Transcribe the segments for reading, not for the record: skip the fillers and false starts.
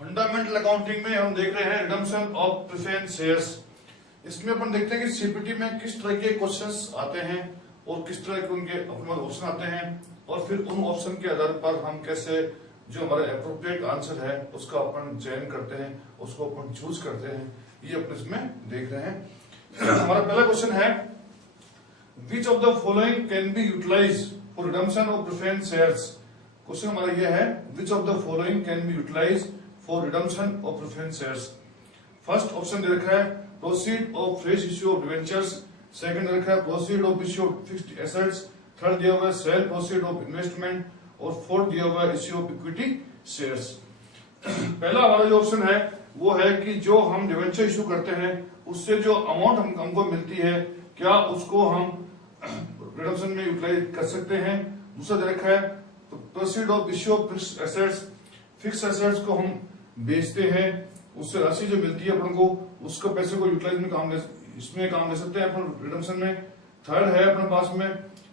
Fundamental accounting में हम देख रहे हैं रिडम्पशन ऑफ प्रेफरेंस शेयर्स। इसमें अपन देखते हैं कि सीपीटी में किस तरह के क्वेश्चंस आते हैं और किस तरह के उनके अपने ऑप्शन आते हैं, और फिर उन ऑप्शन के आधार पर हम कैसे जो हमारा एप्रोप्रिएट आंसर है उसका अपन चयन करते हैं, उसको अपन चूज करते हैं, ये अपन इसमें देख रहे हैं। हमारा पहला क्वेश्चन है, which of the following can be utilize for redemption of preference shares. Question हमारा यह है, which of the following can be utilize for redemption of preference shares. First option दे रखा है proceed of fresh issue of debentures, second दे रखा है proceed of issue of fixed assets, third दिया हुआ है सेल प्रोसीड ऑफ इन्वेस्टमेंट, और फोर्थ दिया हुआ है इश्यू ऑफ इक्विटी शेयर्स। पहला हमारा जो ऑप्शन है वो है कि जो हम डिवेंचर इश्यू करते हैं उससे जो अमाउंट हमको मिलती है क्या उसको हम रिडम्पशन में यूटिलाइज कर सकते हैं। दूसरा दे रखा है proceed of issue of fixed assets, fix assets को हम बेचते हैं, उससे राशि जो मिलती है अपन को उसको पैसे को यूटिलाइज में इसमें काम ले सकते हैं अपन रिडम्पशन में। थर्ड है अपने पास में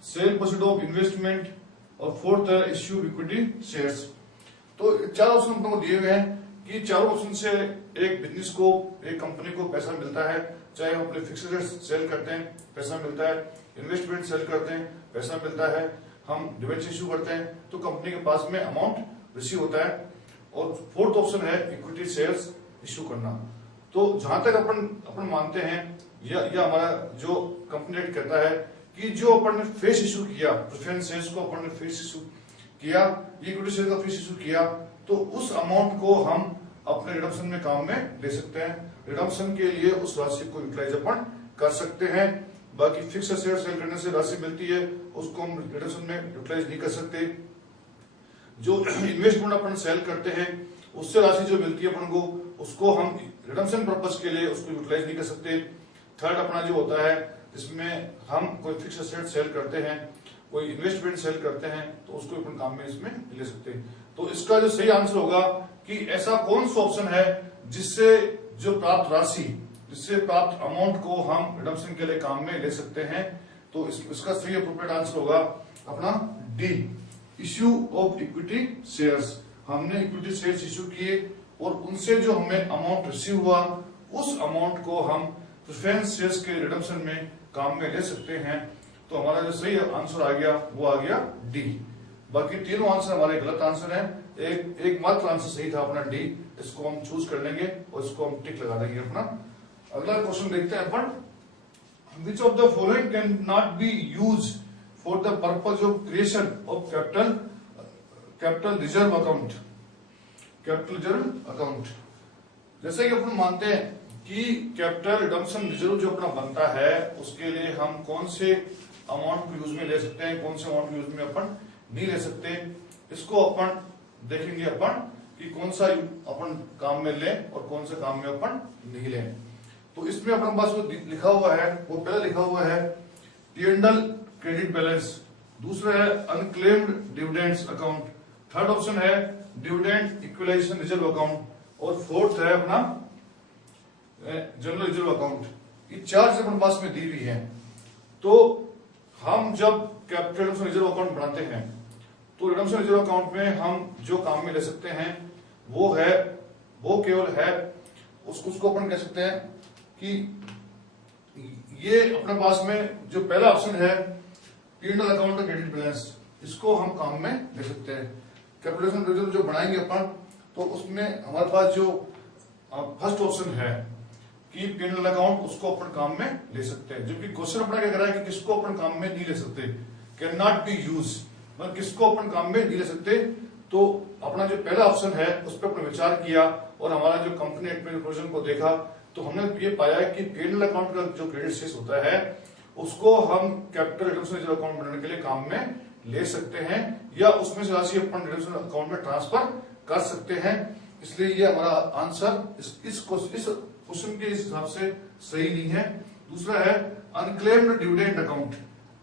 सेल प्रोसीड ऑफ इन्वेस्टमेंट, और फोर्थ है इश्यू इक्विटी शेयर्स। तो चार ऑप्शन अपन को दिए हुए हैं कि चारों ऑप्शन से एक बिजनेस को, एक कंपनी को पैसा मिलता है, चाहे हम अपने फिक्स एसेट्स सेल करते हैं पैसा मिलता है, इन्वेस्टमेंट सेल करते हैं पैसा मिलता है, हम डिवेंचर इश्यू करते हैं तो कंपनी के पास में अमाउंट रिसीव होता है, और फोर्थ ऑप्शन है इक्विटी शेयर्स इश्यू करना। तो जहां तक अपन मानते हैं या हमारा जो कंपनी एक्ट कहता है कि जो अपन ने फेस इश्यू किया, प्रेफरेंस शेयर्स को अपन ने फेस इश्यू किया, इक्विटी शेयर का फेस इश्यू किया, तो उस अमाउंट को हम अपने रिडम्पशन में काम में ले सकते हैं। रिडम्पशन के लिए उस राशि को यूटिलाइज अपन कर सकते हैं। बाकी फिक्स शेयर सेल करने से राशि मिलती है उसको हम रिडम्पशन में यूटिलाइज नहीं कर सकते। जो इन्वेस्टमेंट अपन सेल करते हैं उससे राशि जो मिलती है अपन को उसको हम रिडम्पशन पर्पस के लिए उसको यूटिलाइज नहीं कर सकते। थर्ड अपना जो होता है जिसमें हम कोई फिक्स एसेट सेल करते हैं, कोई इन्वेस्टमेंट सेल करते हैं, तो उसको अपन काम में इसमें ले सकते हैं। तो इसका जो सही आंसर होगा कि ऐसा कौन सा ऑप्शन है जिससे जो प्राप्त राशि, जिससे प्राप्त अमाउंट को हम रिडम्पशन के लिए काम में ले सकते हैं। तो इसका सही अप्रोप्रिएट आंसर होगा अपना D, issue of equity shares. हमने इक्विटी शेयर्स इश्यू किए और उनसे जो हमें अमाउंट रिसीव हुआ उस अमाउंट को हम प्रेफरेंस शेयर्स के रिडम्पशन में काम में ले सकते हैं। तो हमारा जो सही आंसर आ गया वो आ गया डी। बाकी तीनों आंसर हमारे गलत आंसर हैं, एक मात्र आंसर सही था अपना डी। इसको हम चूज कर लेंगे और इसको हम टिक लगा देंगे अपना। अगला क्वेश्चन देखते हैं अपन, which of the following can not be use for the purpose of creation of capital reserve account. Capital reserve account जैसे कि अपन मानते हैं कि कैपिटल रिडम्पशन रिजर्व जो अपना बनता है उसके लिए हम कौन से अमाउंट को यूज में ले सकते हैं, कौन से अमाउंट को यूज में अपन नहीं ले सकते। इसको अपन देखेंगे अपन कि कौन सा अपन काम में लें और कौन सा काम में अपन नहीं लें। तो इसमें अपन पास वो लिखा हुआ है, वो पहले लिखा हुआ है P&L क्रेडिट बैलेंस, दूसरा है unclaimed dividends account, third option है डिविडेंड इक्वलाइजेशन रिजर्व अकाउंट, और फोर्थ है अपना जनरल रिजर्व अकाउंट। ये चार से अपन पास में दी हुई है। तो हम जब कैपिटल रिजर्व अकाउंट बनाते हैं तो रिडम्पशन रिजर्व अकाउंट में हम जो काम में ले सकते हैं वो केवल है उसको अपन कह सकते हैं कि ये अपने पास में जो पहला ऑप्शन है P&L अकाउंट का क्रेडिट बैलेंस, इसको हम काम में ले सकते हैं। कैपिटल रिजर्व जो बनाएंगे अपन तो उसमें हमारे पास जो फर्स्ट ऑप्शन है कि P&L अकाउंट, उसको अपन काम में ले सकते हैं। जबकि क्वेश्चन अपना क्या कर रहा है कि किसको अपन काम में नहीं ले सकते, कैन नॉट बी यूज, मतलब किसको अपन काम में नहीं ले सकते। तो अपना जो पहला ऑप्शन है उस पर अपने विचार किया और हमारा जो कंपनी एक्ट में प्रोविजन को देखा तो हमने ये पाया कि P&L अकाउंट का जो क्रेडिट शेष होता है उसको हम कैपिटल रिडम्पशन रिजर्व अकाउंट बनाने के लिए काम में ले सकते हैं, या उसमें से राशि अपन रिडम्पशन अकाउंट में ट्रांसफर कर सकते हैं। इसलिए ये हमारा आंसर इस क्वेश्चन के हिसाब से सही नहीं है। दूसरा है unclaimed dividend account.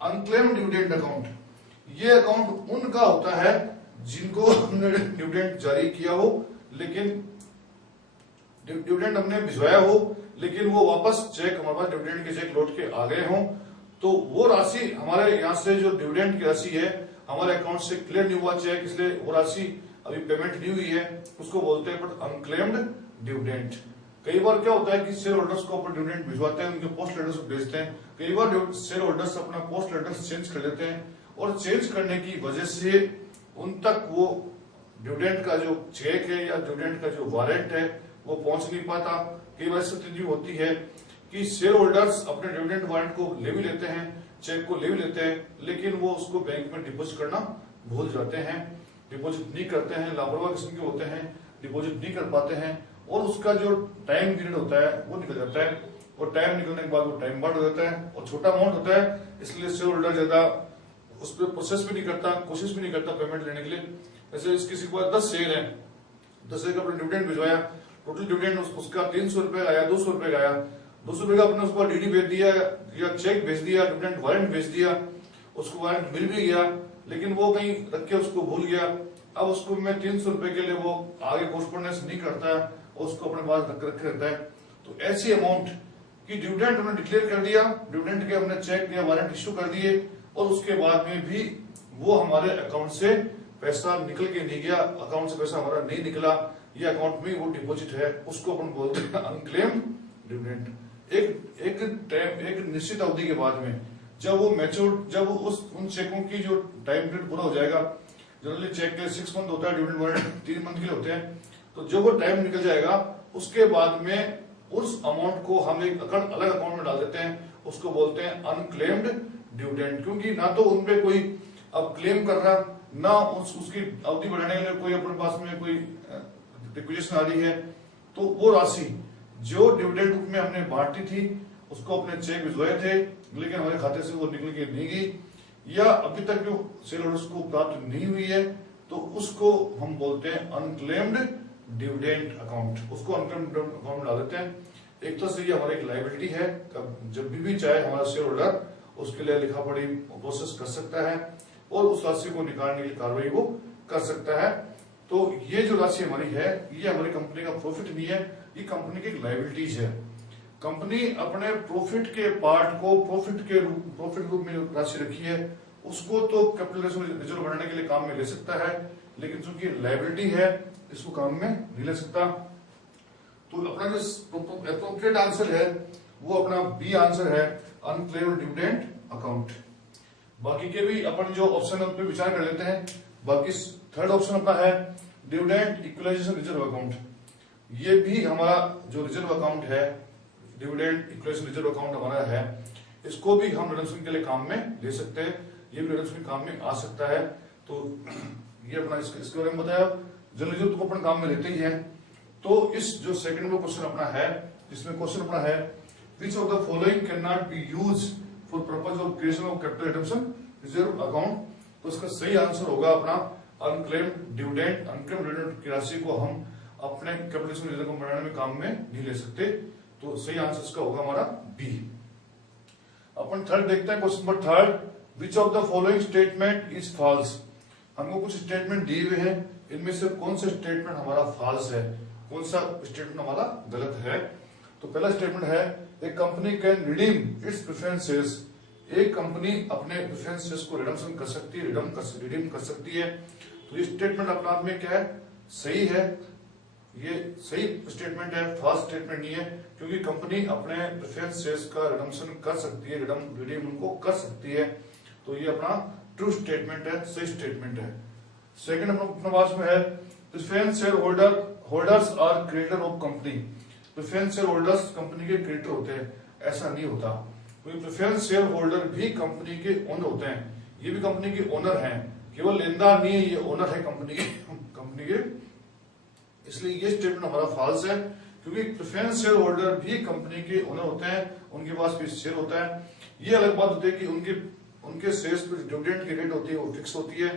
Unclaimed dividend account, ये अकाउंट उनका होता है जिनको हमने डिविडेंड जारी किया हो, लेकिन डिविडेंड हमने भिजवाया हो लेकिन वो वापस चेक हमारे पास डिविडेंड के चेक लौट के आ गए हों, तो वो राशि हमारे यहाँ से जो डिविडेंड की राशि है हमारे अकाउंट से क्लियर नहीं हुआ चेक, इसलिए वो राशि अभी पेमेंट नहीं हुई है, उसको बोलते हैं बट अनक्लेम्ड डिविडेंड। कई बार क्या होता है कि शेयर होल्डर्स को अपन डिविडेंड भिजवाते हैं, उनके पोस्ट लेटर्स भेजते हैं। कई बार शेयर होल्डर्स अपना पोस्ट लेटर्स चेंज कर लेते हैं और चेंज करने की वजह से उन तक वो डिविडेंड का जो चेक है या डिविडेंड का जो वारंट है वो पहुंच नहीं पाता। कई बार स्थिति होती है कि शेयर होल्डर्स अपने डिविडेंड वारंट को ले भी लेते हैं, चेक को ले भी लेते हैं, लेकिन वो उसको बैंक में डिपॉजिट करना भूल जाते हैं, डिपॉजिट नहीं करते हैं, लापरवाह किस्म के होते हैं, डिपॉजिट नहीं कर पाते हैं और उसका जो टाइम पीरियड होता है वो निकल जाता है और टाइम निकलने के बाद वो टाइम बाउंड हो जाता है और छोटा अमाउंट होता है, इसलिए शेयर होल्डर ज्यादा उस पर प्रोसेस भी नहीं करता, कोशिश भी नहीं करता पेमेंट लेने के लिए। जैसे किसी को 10 शेयर है, 10 शेयर का अपने डिविडेंड भिजवाया, टोटल डिविडेंड उसका 300 रुपए आया, 200 रुपए का आया, 200 रुपए का अपने उसको डीडी भेज दिया या चेक भेज दिया, डिविडेंड वारंट भेज दिया, उसको वारंट मिल भी गया, लेकिन वो कहीं रख के उसको भूल गया। अब उसको मैं 300 रुपए के लिए वो आगे पोस्टपोनेंस नहीं करता है और उसको अपने पास रखे रहता है। तो ऐसी अमाउंट की डिविडेंड हमने डिक्लेयर कर दिया, डिविडेंड के हमने चेक या वारंट इश्यू कर दिए और उसके बाद में भी वो हमारे अकाउंट से पैसा निकल के नहीं गया, अकाउंट से पैसा हमारा नहीं निकला, ये अकाउंट में वो डिपॉजिट है, उसको अपन बोलते हैं अनक्लेम्ड डिविडेंड। एक निश्चित अवधि के बाद में जब वो मैच्योर, जब उन चेकों की जो टाइम पीरियड पूरा हो जाएगा, जनरली चेक के 6 मंथ होता है, डिविडेंड वारंट 3 मंथ के लिए होते हैं, तो जब वो टाइम निकल जाएगा उसके बाद में उस अमाउंट को हम एक अलग अकाउंट में डाल देते हैं, उसको बोलते हैं अनक्लेम्ड डिविडेंड। क्योंकि ना तो उनपे कोई अब क्लेम कर रहा, ना उसकी अवधि बढ़ाने के लिए कोई अपने पास में कोई रिक्वेस्ट आ रही है, तो वो राशि जो डिविडेंड रूप में हमने बांटी थी उसको अपने चेक भिजवाए थे, लेकिन हमारे खाते से वो निकल के नहीं गई या अभी तक जो शेयर होल्डर्स को प्राप्त नहीं हुई है, तो उसको हम बोलते हैं अनक्लेम्ड डिविडेंड अकाउंट, उसको अनक्लेम्ड अकाउंट में डाल देते हैं। एक तरह से ये हमारी एक लायबिलिटी है, जब भी चाहे हमारा शेयर होल्डर उसके लिए लिखा पढ़ी प्रोसेस कर सकता है और उस राशि को निकालने की कार्रवाई वो कर सकता है। तो ये जो राशि हमारी है, ये हमारी कंपनी का प्रॉफिट नहीं है, ये कंपनी की लायबिलिटीज है। कंपनी अपने प्रॉफिट के पार्ट को प्रॉफिट रूप में राशि रखी है, उसको तो कैपिटल रिजर्व बनाने के लिए काम में ले सकता है, लेकिन चूंकि लायबिलिटी है इसको काम में नहीं ले सकता। तो अपना जो एप्रोप्रिएट आंसर है वो अपना बी आंसर है, अनक्लेम्ड डिविडेंड अकाउंट। बाकी के भी अपन जो ऑप्शन है उन पर विचार कर लेते हैं। बाकी थर्ड ऑप्शन अपना है डिविडेंड इक्वलाइजेशन रिजर्व अकाउंट। ये भी हमारा जो रिजर्व अकाउंट है, डिविडेंड इक्वलाइजेशन रिजर्व अकाउंट हमारा है, इसको भी हम रिडम्पशन के लिए काम में ले सकते हैं, ये भी रिडम्पशन के काम में आ सकता है। तो ये अपना इसके बारे में बताया, जनरल रिजर्व को अपन काम में लेते ही है। तो इस जो सेकंड में क्वेश्चन अपना है, जिसमें क्वेश्चन अपना है which of the following can not be use for purpose of creation of capital redemption reserve account, तो इसका सही आंसर होगा अपना अनक्लेम्ड डिविडेंड। अनक्लेम्ड डिविडेंड की राशि को हम अपने कैपिटल रिजर्व अकाउंट बनाने में काम में नहीं ले सकते, तो सही आंसर इसका होगा हमारा बी। अपन थर्ड देखते हैं, question number third, which of the following statement is false. हमको कुछ स्टेटमेंट दिए हुए हैं, इनमें से कौन सा स्टेटमेंट हमारा फॉल्स है, कौन सा स्टेटमेंट हमारा गलत है। तो पहला स्टेटमेंट है a company can redeem its preference shares. एक कंपनी अपने प्रेफरेंस शेयर्स को रिडम्पशन कर सकती है, रिडीम कर सकती है। तो ये स्टेटमेंट अपने आप में क्या है, सही है, ये सही स्टेटमेंट है, फॉल्स स्टेटमेंट नहीं है, क्योंकि कंपनी अपने प्रेफरेंस शेयर्स का रिडम्पशन कर सकती है, रिडीम उनको कर सकती है। तो ये अपना ट्रू स्टेटमेंट है, सही स्टेटमेंट है। सेकंड अपने पास में है preference share holders are creditor of company. Preference share holders company के क्रेडिटर होते हैं, ऐसा नहीं होता, क्योंकि प्रेफरेंस शेयर होल्डर भी कंपनी के ओनर होते हैं, ये भी कंपनी के ओनर हैं, केवल लेनदार नहीं है, ये ओनर है कंपनी के। इसलिए ये स्टेटमेंट हमारा फॉल्स है, क्योंकि प्रेफरेंस शेयर होल्डर भी कंपनी के ओनर होते हैं, उनके पास भी शेयर होता है। ये अलग बात होती है कि उनके शेयर्स पर डिविडेंड की रेट होती है वो फिक्स होती है,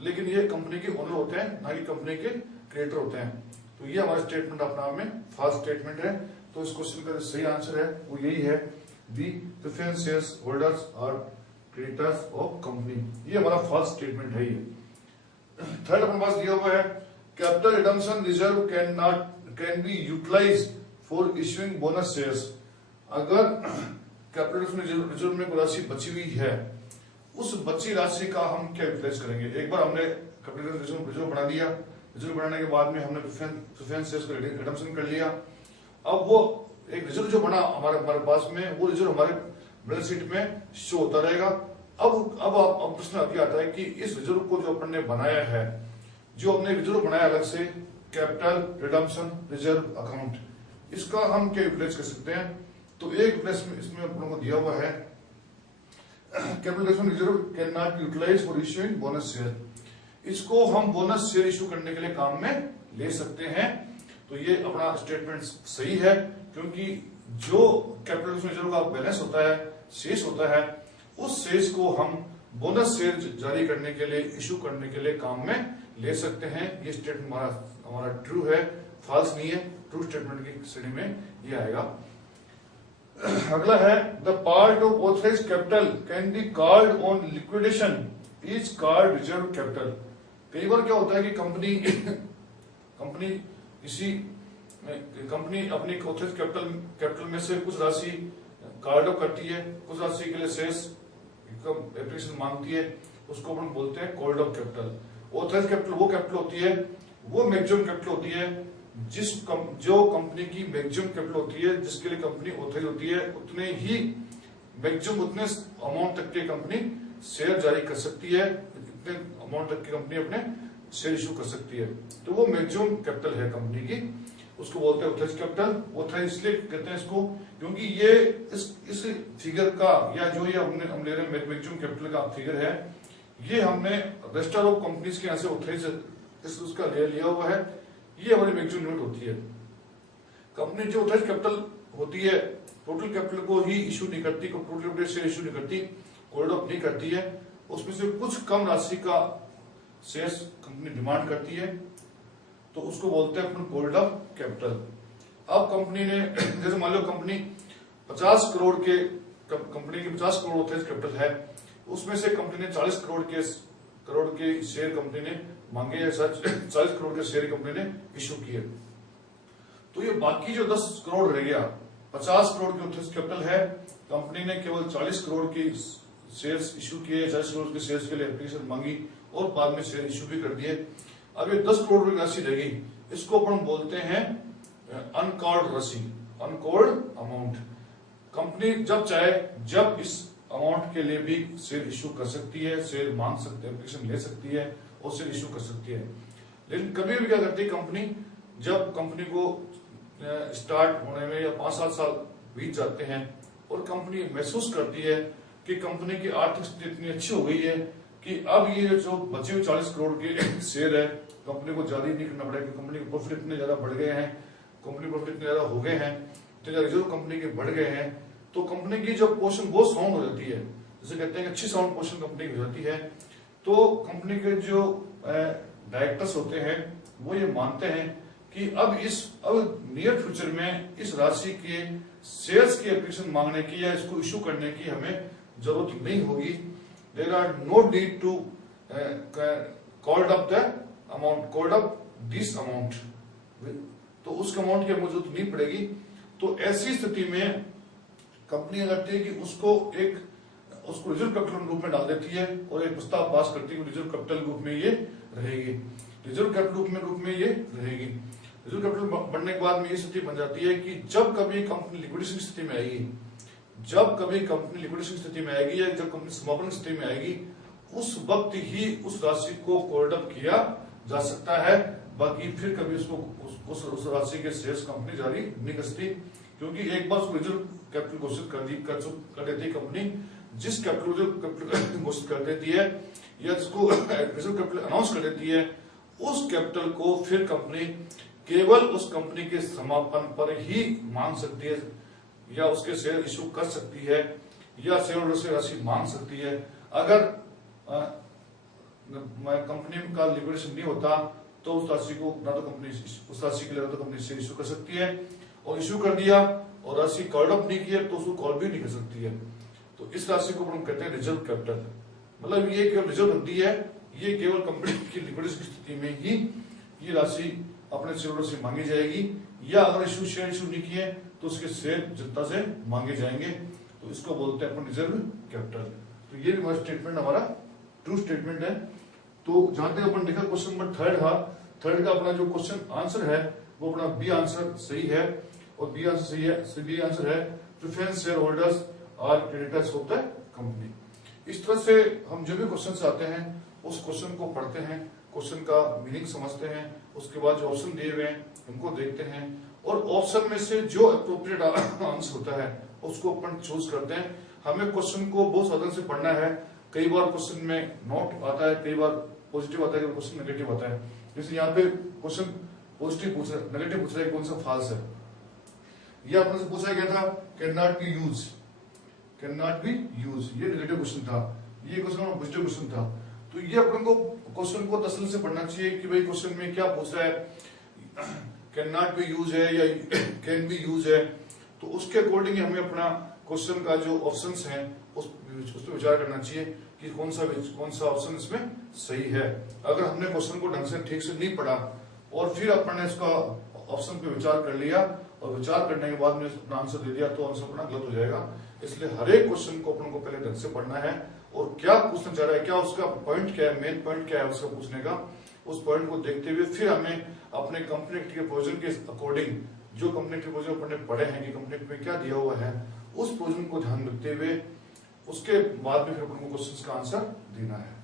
लेकिन ये कंपनी के ओनर होते हैं, ना कि कंपनी के क्रेडिटर होते हैं। तो ये हमारा स्टेटमेंट अपना आप में फॉल्स स्टेटमेंट है। तो इस क्वेश्चन का सही आंसर है वो यही है, बी, प्रेफरेंस शेयर्स होल्डर्स और क्रेडिटर्स ऑफ कंपनी। ये हमारा फॉल्स स्टेटमेंट है। ये थर्ड अपने पास दिया हुआ है capital redemption reserve can be utilized for issuing bonus shares. अगर कैपिटल रिजर्व में कोई राशि बची हुई है, उस बची राशि का हम क्या यूटिलाइज करेंगे। एक बार हमने कैपिटल रिजर्व बना दिया, रिजर्व बनाने के बाद में हमने प्रेफरेंस शेयर्स को रिडम्पशन कर लिया। अब वो एक रिजर्व जो बना हमारे पास में, वो रिजर्व हमारे बैलेंस शीट में शो होता रहेगा। अब प्रश्न अभी आता है कि इस रिजर्व को जो अपन ने बनाया है, जो हमने रिजर्व बनाया अलग से कैपिटल रिडम्पशन रिजर्व अकाउंट, इसका हम क्या यूटिलाइज कर सकते हैं। तो एक इसमें अपन को दिया हुआ है capital reserve can not utilize for issuing bonus share. इसको हम बोनस शेयर इश्यू करने के लिए काम में ले सकते हैं। तो ये अपना स्टेटमेंट सही है, क्योंकि जो कैपिटल रिजर्व का बैलेंस होता है, शेष होता है, उस शेष को हम बोनस शेयर जारी करने के लिए, इश्यू करने के लिए काम में ले सकते हैं। ये स्टेटमेंट हमारा ट्रू है, फॉल्स नहीं है। ट्रू स्टेटमेंट की श्रेणी में ये आएगा। अगला है the part of authorised capital can be called on liquidation is called reserve capital. कई बार क्या होता है कि कंपनी अपनी ऑथराइज्ड कैपिटल में से कुछ राशि कार्ड ऑफ करती है, कुछ राशि के लिए शेयर्स एप्लीकेशन मांगती है, उसको अपन बोलते हैं called off capital. Authorised capital वो कैपिटल होती है, वो मैक्सिमम कैपिटल होती है जो कंपनी की मैक्सिमम कैपिटल होती है, जिसके लिए कंपनी ऑथराइज होती है, उतने ही मैक्सिमम उतने अमाउंट तक के कंपनी शेयर जारी कर सकती है, इतने अमाउंट तक की कंपनी अपने शेयर इश्यू कर सकती है। तो वो मैक्सिमम कैपिटल है कंपनी की, उसको बोलते हैं ऑथराइज कैपिटल। ऑथराइज इसलिए कहते हैं इसको क्योंकि ये इस फिगर का, या जो ये हम ले रहे हैं मैक्सिमम कैपिटल का फिगर है, ये हमने रजिस्टर ऑफ कंपनीज के यहाँ से ऑथराइज उसका लिया हुआ है। ये हमारी मैक्सिमम लिमिट होती है। कंपनी जो ऑथराइज कैपिटल होती है, टोटल कैपिटल को ही इश्यू नहीं करती, टोटल कैपिटल शेयर इश्यू नहीं करती, कॉल्ड ऑफ नहीं करती है। उसमें से कुछ कम राशि का शेयर्स कंपनी डिमांड करती है, तो उसको बोलते हैं अपन कॉल्ड ऑफ कैपिटल। अब कंपनी ने, जैसे मान लो कंपनी 50 करोड़ के, कंपनी की 50 करोड़ ऑथराइज कैपिटल है, उसमें से कंपनी ने 40 करोड़ के शेयर कंपनी ने मांगे, या 40 करोड़ के शेयर कंपनी ने इश्यू किए। तो ये बाकी जो 10 करोड़ रह गया, 50 करोड़ की ऑथराइज कैपिटल है, कंपनी ने केवल 40 करोड़ की शेयर्स इश्यू किए, 40 करोड़ के शेयर्स के लिए एप्लीकेशन मांगी और बाद में शेयर इश्यू भी कर दिए। अब ये 10 करोड़ की राशि रहेगी, इसको अपन बोलते हैं अनकॉल्ड राशि, अनकॉल्ड अमाउंट। कंपनी जब चाहे जब इस अमाउंट के लिए भी शेयर इश्यू कर सकती है, शेयर मांग सकती है, एप्लीकेशन ले सकती है और शेयर इश्यू कर सकती है। लेकिन कभी भी क्या करती है कंपनी, जब कंपनी को स्टार्ट होने में या 5-7 साल बीत जाते हैं और कंपनी महसूस करती है कि कंपनी की आर्थिक स्थिति इतनी अच्छी हो गई है कि अब ये जो बचे हुए 40 करोड़ के शेयर है, कंपनी को जारी नहीं करना पड़ेगा, कंपनी के प्रॉफिट इतने ज्यादा बढ़ गए हैं, कंपनी प्रॉफिट इतने ज्यादा हो गए हैं, इतने रिजर्व कंपनी के बढ़ गए हैं, तो कंपनी की जब पोजीशन बहुत साउंड हो जाती है, जैसे कहते हैं अच्छी साउंड पोजीशन कंपनी की हो जाती है, तो कंपनी के जो डायरेक्टर्स होते हैं वो ये मानते हैं कि अब नियर फ्यूचर में इस राशि के शेयर्स की एप्लीकेशन मांगने की या इसको इश्यू करने की हमें जरूरत नहीं होगी। There are no need to called up the amount, called up this amount, तो उस अमाउंट की हमें जरूरत नहीं पड़ेगी। तो ऐसी स्थिति में कंपनी करती है कि उसको रिजर्व कैपिटल रूप में डाल देती है और एक प्रस्ताव पास करती है, रिजर्व कैपिटल रूप में ये रहेगी, रिजर्व कैपिटल रूप में ये रहेगी। रिजर्व कैपिटल बढ़ने के बाद में ये स्थिति बन जाती है कि जब कभी कंपनी लिक्विडेशन स्थिति में आएगी, जब कभी कंपनी लिक्विडेशन स्थिति में आएगी या जब कंपनी समापन स्थिति में आएगी, उस वक्त ही उस राशि को कॉल्ड अप किया जा सकता है। बाकी फिर कभी उसको उस राशि के शेयर्स कंपनी जारी नहीं कर सकती, क्योंकि एक बार उसको रिजर्व कैपिटल घोषित कर देती है कंपनी, जिस कैपिटल घोषित कर देती है या जिसको रिजर्व कैपिटल अनाउंस कर देती है, उस कैपिटल को फिर कंपनी केवल उस कंपनी के समापन पर ही मांग सकती है, या उसके शेयर इश्यू कर सकती है, या शेयर होल्डर से राशि मांग सकती है। अगर कंपनी का लिक्विडेशन नहीं होता तो उस राशि को ना तो कंपनी उस राशि के लिए तो कंपनी शेयर इश्यू कर सकती है, और इश्यू कर दिया और राशि कॉल्ड अप नहीं किया तो उसको कॉल भी नहीं कर सकती है। तो इस राशि को हम कहते हैं रिजर्व कैपिटल। मतलब ये केवल रिजर्व होती है, ये केवल कंपनी की लिक्विडेशन की स्थिति में ही ये राशि अपने शेयर होल्डर से मांगी जाएगी, या अगर शेयर इश्यू नहीं किए तो उसके शेयर जनता से मांगे जाएंगे। तो इसको बोलते हैं अपन रिजर्व कैपिटल। तो ये भी हमारा स्टेटमेंट हमारा ट्रू स्टेटमेंट है। तो जहां तक अपन देखा क्वेश्चन नंबर थर्ड था, थर्ड का अपना जो क्वेश्चन आंसर है वो अपना बी आंसर सही है, और बी आंसर सही है, बी आंसर है preference share holders are creditors of the company. इस तरह से हम जो भी क्वेश्चन आते हैं उस क्वेश्चन को पढ़ते हैं, क्वेश्चन का मीनिंग समझते हैं, उसके बाद जो ऑप्शन दिए हुए हैं उनको देखते हैं, और ऑप्शन में से जो अप्रोप्रिएट आंसर होता है उसको अपन चूज करते हैं। हमें क्वेश्चन को बहुत सावधान से पढ़ना है। कई बार क्वेश्चन में नॉट आता है, कई बार पॉजिटिव आता है, क्वेश्चन नेगेटिव आता है। जैसे यहाँ पे क्वेश्चन पॉजिटिव पूछ रहा है, नेगेटिव पूछ रहा है, कौन सा फॉल्स है। ये अपने से पूछा गया था can not be use, can not be use, ये नेगेटिव क्वेश्चन था, ये क्वेश्चन पॉजिटिव क्वेश्चन था। तो ये अपन को क्वेश्चन को तसल्ली से पढ़ना चाहिए कि भाई क्वेश्चन में क्या पूछ रहा है, कैन नॉट बी यूज है या कैन बी यूज है। तो उसके अकॉर्डिंग हमें अपना क्वेश्चन का जो ऑप्शंस हैं उस पर विचार करना चाहिए कि कौन सा ऑप्शन इसमें सही है। अगर हमने क्वेश्चन को ढंग से ठीक से नहीं पढ़ा और फिर अपन ने इसका ऑप्शन पे विचार कर लिया और विचार करने के बाद में अपना आंसर दे दिया तो आंसर अपना गलत हो जाएगा। इसलिए हर एक क्वेश्चन को अपन को पहले ढंग से पढ़ना है और क्या पूछना चाह रहा है, क्या उसका पॉइंट क्या है, मेन पॉइंट क्या है उसका पूछने का, उस पॉइंट को देखते हुए फिर हमें अपने कंपनी एक्ट के प्रोविजन के अकॉर्डिंग जो कंपनी के प्रोविजन अपन ने पढ़े हैं कि कंपनी एक्ट में क्या दिया हुआ है उस प्रोविजन को ध्यान रखते हुए उसके बाद में फिर अपन को क्वेश्चन का आंसर देना है।